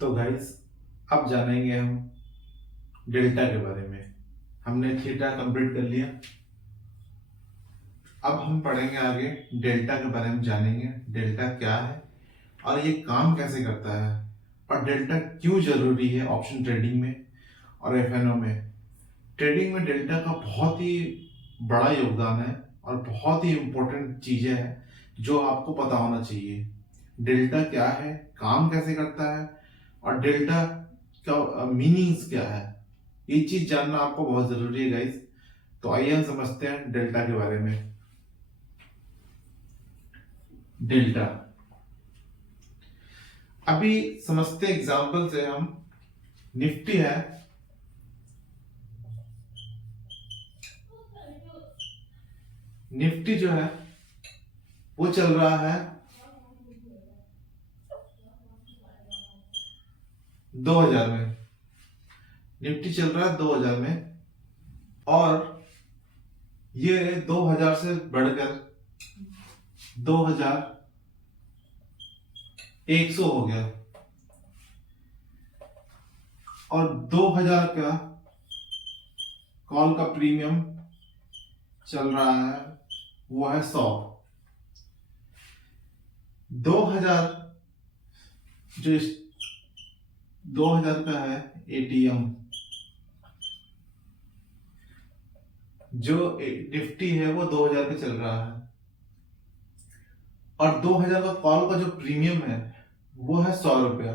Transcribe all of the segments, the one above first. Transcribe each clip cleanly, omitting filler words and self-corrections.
तो गाइस, अब जानेंगे हम डेल्टा के बारे में। हमने थीटा कंप्लीट कर लिया। अब हम पढ़ेंगे आगे, डेल्टा के बारे में जानेंगे डेल्टा क्या है और ये काम कैसे करता है और डेल्टा क्यों जरूरी है ऑप्शन ट्रेडिंग में और एफएनओ में। ट्रेडिंग में डेल्टा का बहुत ही बड़ा योगदान है और बहुत ही इंपॉर्टेंट चीजें हैं जो आपको पता होना चाहिए। डेल्टा क्या है, काम कैसे करता है और डेल्टा का मीनिंग्स क्या है, ये चीज जानना आपको बहुत जरूरी है गाइस। तो आइए हम समझते हैं डेल्टा के बारे में। डेल्टा अभी समझते एग्जांपल से हम। निफ्टी है, निफ्टी जो है वो चल रहा है 2000 में। निफ्टी चल रहा है 2000 में और ये 2000 से बढ़कर 2100 हो गया और 2000 का कॉल का प्रीमियम चल रहा है, वो है 100। 2000 जो 2000 का है एटीएम, जो निफ्टी है वो 2000 पे चल रहा है और 2000 का कॉल का जो प्रीमियम है वो है 100 रुपया,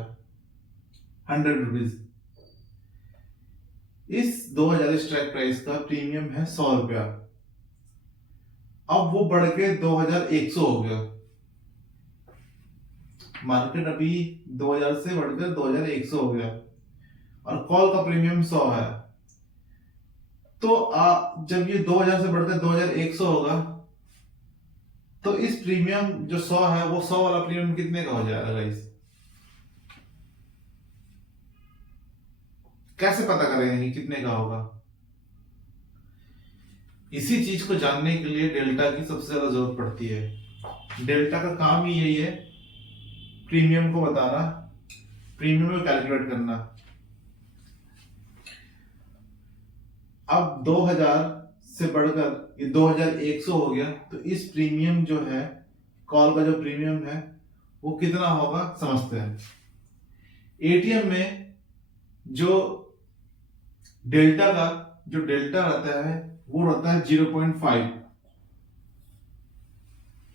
100 रुपीज। इस 2000 स्ट्राइक प्राइस का प्रीमियम है 100 रुपया। अब वो बढ़ के 2100 हो गया। मार्केट अभी 2000 से बढ़कर 2100 हो गया और कॉल का प्रीमियम 100 है। तो जब ये 2000 से बढ़कर 2100 होगा तो इस प्रीमियम जो 100 है वो 100 वाला प्रीमियम कितने का हो जाएगा गाइस? कैसे पता करेंगे कितने का होगा? इसी चीज को जानने के लिए डेल्टा की सबसे ज्यादा जरूरत पड़ती है। डेल्टा का काम ही यही है, प्रीमियम को बताना, प्रीमियम को कैलकुलेट करना। अब 2000 से बढ़कर ये 2100 हो गया तो इस प्रीमियम जो है, कॉल का जो प्रीमियम है वो कितना होगा समझते हैं। एटीएम में जो डेल्टा रहता है वो रहता है 0.5।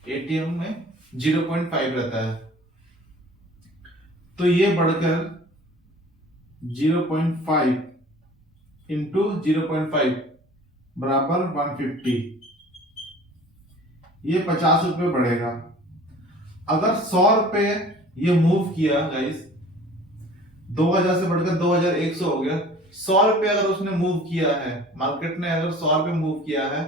एटीएम में 0.5 रहता है तो ये बढ़कर 0.5 इंटू 0.5 बराबर 150, ये 50 रुपए बढ़ेगा। अगर 100 रुपए ये मूव किया गाइस, 2000 से बढ़कर 2100 हो गया, 100 रुपए अगर उसने मूव किया है, मार्केट ने अगर 100 रुपए मूव किया है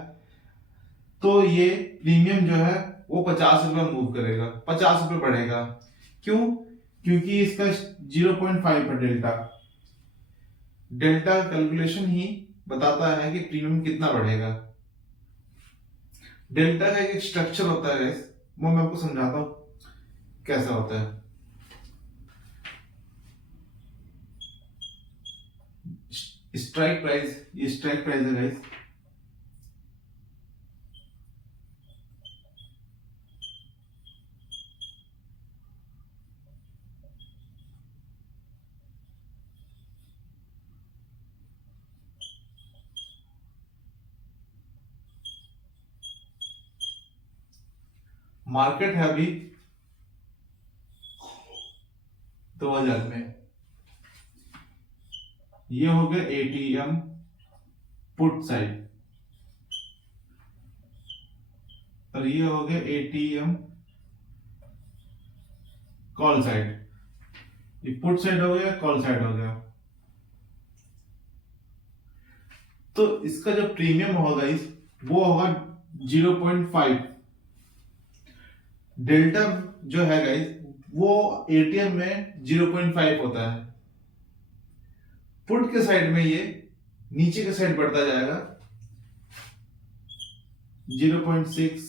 तो ये प्रीमियम जो है वो 50 रुपए मूव करेगा, 50 रुपए बढ़ेगा। क्यों? क्योंकि इसका 0.5 है डेल्टा। डेल्टा कैलकुलेशन ही बताता है कि प्रीमियम कितना बढ़ेगा। डेल्टा का एक स्ट्रक्चर होता है, वो मैं आपको समझाता हूं कैसा होता है। स्ट्राइक प्राइस, ये स्ट्राइक प्राइस है गाइस। मार्केट है अभी 2000 में। ये हो गया एटीएम पुट साइड और ये हो गया एटीएम कॉल साइड। ये पुट साइड हो गया, कॉल साइड हो गया। तो इसका जो प्रीमियम होगा इस वो होगा 0.5। डेल्टा जो है गाइस वो एटीएम में 0.5 होता है। पुट के साइड में ये नीचे के साइड बढ़ता जाएगा, 0.6,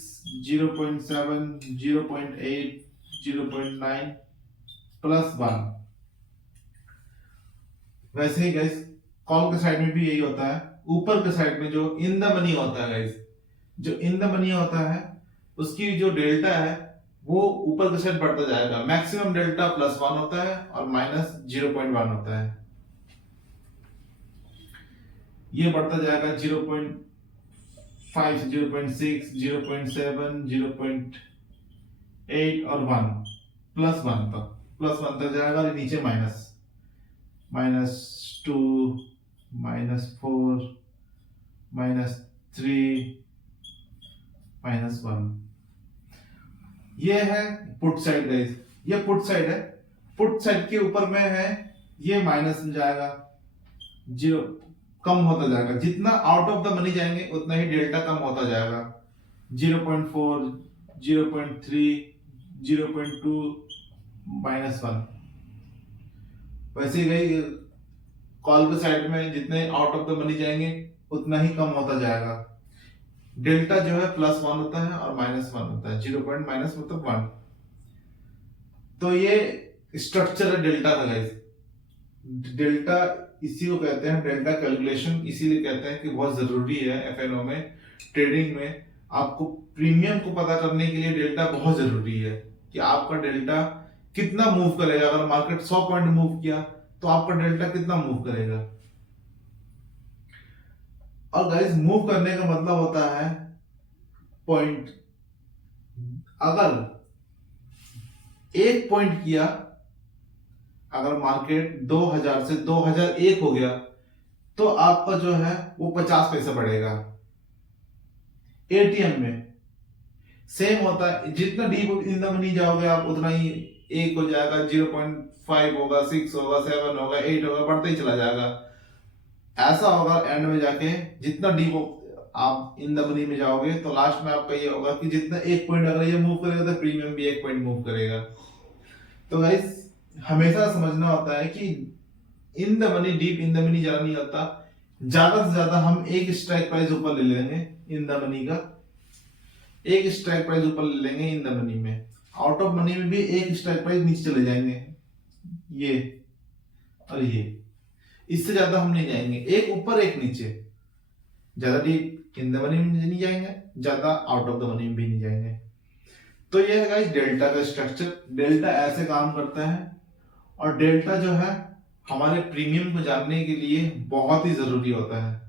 0.7, 0.8, 0.9 +1। वैसे ही गाइस कॉल के साइड में भी यही होता है। ऊपर के साइड में जो इन द मनी होता है गाइस, जो इन द मनी होता है उसकी जो डेल्टा है वो ऊपर के साइड बढ़ता जाएगा। मैक्सिमम डेल्टा +1 होता है और -0.1 होता है। ये बढ़ता जाएगा 0.5, 0.6, 0.7, 0.8 और 1, +1 तक, +1 तक जाएगा और नीचे -2, -4, -3, -1। ये है पुट साइड गाइस, ये पुट साइड है। पुट साइड के ऊपर में है ये माइनस में जाएगा, 0 कम होता जाएगा। जितना आउट ऑफ द मनी जाएंगे उतना ही डेल्टा कम होता जाएगा। 0.4, 0.3, 0.2, -1। वैसे ही गई कॉल के साइड में जितने आउट ऑफ द मनी जाएंगे उतना ही कम होता जाएगा। डेल्टा जो है +1 होता है और -1 होता है, 0 माइनस मतलब 1। तो ये स्ट्रक्चर है डेल्टा का गाइस। डेल्टा इसी को कहते हैं, डेल्टा कैलकुलेशन इसीलिए कहते हैं कि बहुत जरूरी है एफएनओ में, ट्रेडिंग में। आपको प्रीमियम को पता करने के लिए डेल्टा बहुत जरूरी है कि आपका डेल्टा कितना मूव करेगा। अगर मार्केट 100 पॉइंट मूव किया तो आपका डेल्टा कितना मूव करेगा। और गाइस मूव करने का मतलब होता है पॉइंट। अगर 1 पॉइंट किया, अगर मार्केट 2000 से 2001 हो गया तो आपका जो है वो 50 पैसे बढ़ेगा। एटीएम में सेम होता है, जितना डीप इन द मनी जाओगे आप उतना ही 1 हो जाएगा, 0.5 होगा, 6 होगा, 7 होगा, 8 होगा, बढ़ता ही चला जाएगा। ऐसा होगा एंड में जाके जितना डीप आप इन द मनी में जाओगे तो लास्ट में आपका ये होगा कि जितना 1 पॉइंट अगर ये मूव करेगा तो प्रीमियम भी 1 पॉइंट मूव करेगा। तो गाइस हमेशा समझना होता है कि in the money, deep in the money जाना नहीं होता। ज्यादा से ज्यादा हम एक स्ट्राइक प्राइस ऊपर ले लेंगे इन द मनी का, एक स्ट्राइक प्राइस ऊपर ले लेंगे इन द मनी में। आउट ऑफ मनी में भी एक स्ट्राइक प्राइस नीचे चले जाएंगे, ये और ये, इससे ज्यादा हम नहीं जाएंगे। एक ऊपर एक नीचे, ज्यादा डीप इन द मनी में नहीं जाएंगे, ज्यादा आउट ऑफ द मनी में भी नहीं जाएंगे। तो ये है गाइस डेल्टा का स्ट्रक्चर। डेल्टा ऐसे काम करता है और डेल्टा जो है हमारे प्रीमियम को जानने के लिए बहुत ही जरूरी होता है।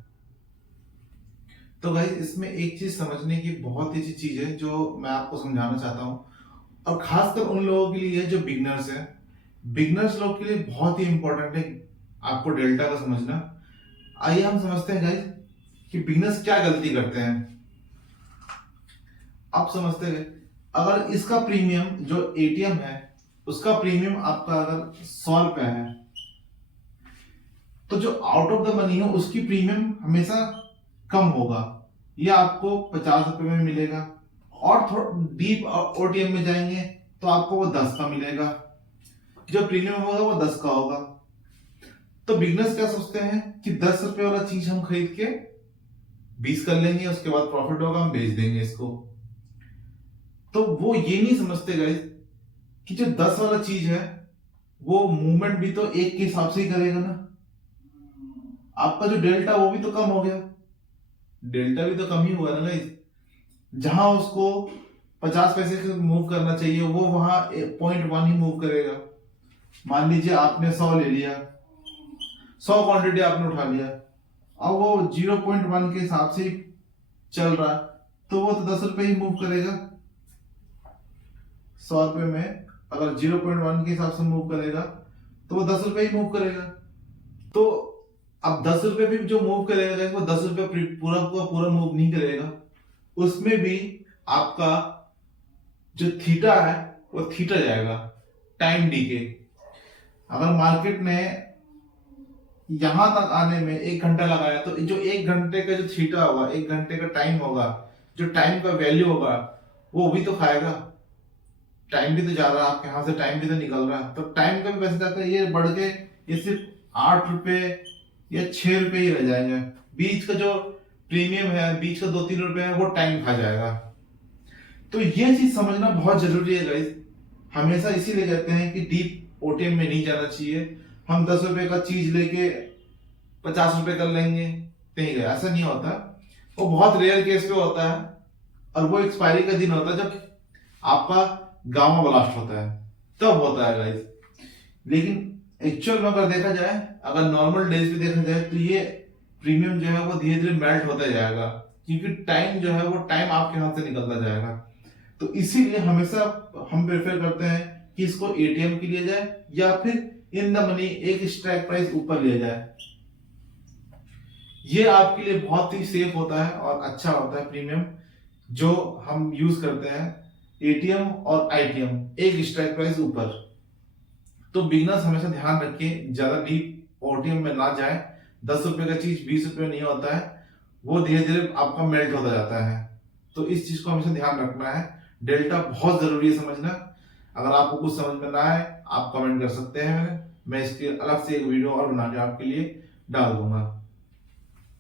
तो गाइस इसमें एक चीज समझने की बहुत ही अच्छी चीज है जो मैं आपको समझाना चाहता हूं, और खासकर उन लोगों के लिए जो बिगनर्स है। बिगनर्स लोग के लिए बहुत ही इंपॉर्टेंट है आपको डेल्टा का समझना। आइए हम समझते हैं गाइस कि बिगनर्स क्या गलती करते हैं। आप समझते हैं, अगर इसका प्रीमियम जो एटीएम है उसका प्रीमियम आपका अगर 100 रुपए है तो जो आउट ऑफ द मनी है उसकी प्रीमियम हमेशा कम होगा। ये आपको 50 रुपए में मिलेगा, और थोड़ा डीप ओटीएम में जाएंगे तो आपको वो 10 का मिलेगा। जो प्रीमियम होगा वो 10 का होगा। तो बिगनर्स क्या सोचते हैं कि 10 रुपए वाला चीज हम खरीद के 20 कर लेंगे, उसके बाद प्रॉफिट होगा, हम बेच देंगे इसको। तो वो ये नहीं समझते गाइस कि जो 10 वाला चीज है वो मूवमेंट भी तो 1 के हिसाब से ही करेगा ना। आपका जो डेल्टा वो भी तो कम हो गया, डेल्टा भी तो कम ही हुआ ना गाइस। जहां उसको 50 पैसे से मूव करना चाहिए वो वहां 0.1 ही मूव करेगा। मान लीजिए आपने 100 ले लिया, 100 क्वांटिटी आपने उठा लिया, अब वो 0.1 के हिसाब से ही चल रहा तो वो तो 10 रुपए ही मूव करेगा। 100 रुपए में अगर 0.1 के हिसाब से मूव करेगा तो वो 10 रुपए ही मूव करेगा। तो अब 10 रुपए भी जो मूव करेगा वो 10 रुपए पूरा पूरा मूव नहीं करेगा। उसमें भी आपका जो थीटा है वो थीटा जाएगा, टाइम डीके। अगर मार्केट ने यहां तक आने में 1 घंटा लगाया तो जो 1 घंटे का जो थीटा होगा, 1 घंटे का टाइम होगा, जो टाइम का वैल्यू होगा वो भी तो खाएगा। टाइम भी तो जा रहा है आपके हाथ से, टाइम भी तो निकल रहा है। तो टाइम का भी पैसा जाता है, ये बढ़ के ये सिर्फ 8 रुपए या 6 रुपए ही रह जाएंगे। बीच का जो प्रीमियम है, बीच का 2-3 रुपए है, वो टाइम खा जाएगा। तो ये चीज समझना बहुत जरूरी है गाइस। हमेशा इसीलिए कहते हैं कि डीप ओटीएम में नहीं जाना चाहिए, हम 10 रुपए का चीज लेके 50 रुपए कर लेंगे कहीं गए, ऐसा नहीं होता। वो बहुत रेयर केस पे होता है, और वो एक्सपायरी का दिन होता है जब आपका गामा ब्लास्ट होता है, तब होता है गाइस। लेकिन एक्चुअल में अगर देखा जाए, अगर नॉर्मल डेज पे देखा जाए, तो ये प्रीमियम जो है वो धीरे धीरे मेल्ट होता जाएगा, क्योंकि टाइम जो है वो टाइम आपके हाथ से निकलता जाएगा। तो इसीलिए हमेशा हम प्रेफर करते हैं कि इसको एटीएम के लिए जाए, या फिर इन द मनी एक स्ट्राइक प्राइस ऊपर लिया जाए। ये आपके लिए बहुत ही सेफ होता है और अच्छा होता है प्रीमियम, जो हम यूज करते हैं एटीएम और आईटीएम एक स्ट्राइक प्राइस ऊपर। तो बिगनर्स हमेशा ध्यान रखिए, ज्यादा डीप ओटीएम में ना जाए। 10 रुपए का चीज 20 रुपए नहीं होता है, वो धीरे धीरे आपका मेल्ट होता जाता है। तो इस चीज को हमेशा ध्यान रखना है। डेल्टा बहुत जरूरी है समझना। अगर आपको कुछ समझ में ना आए, आप कमेंट कर सकते हैं, मैं इसके अलग से एक वीडियो और बना के आपके लिए डाल दूंगा।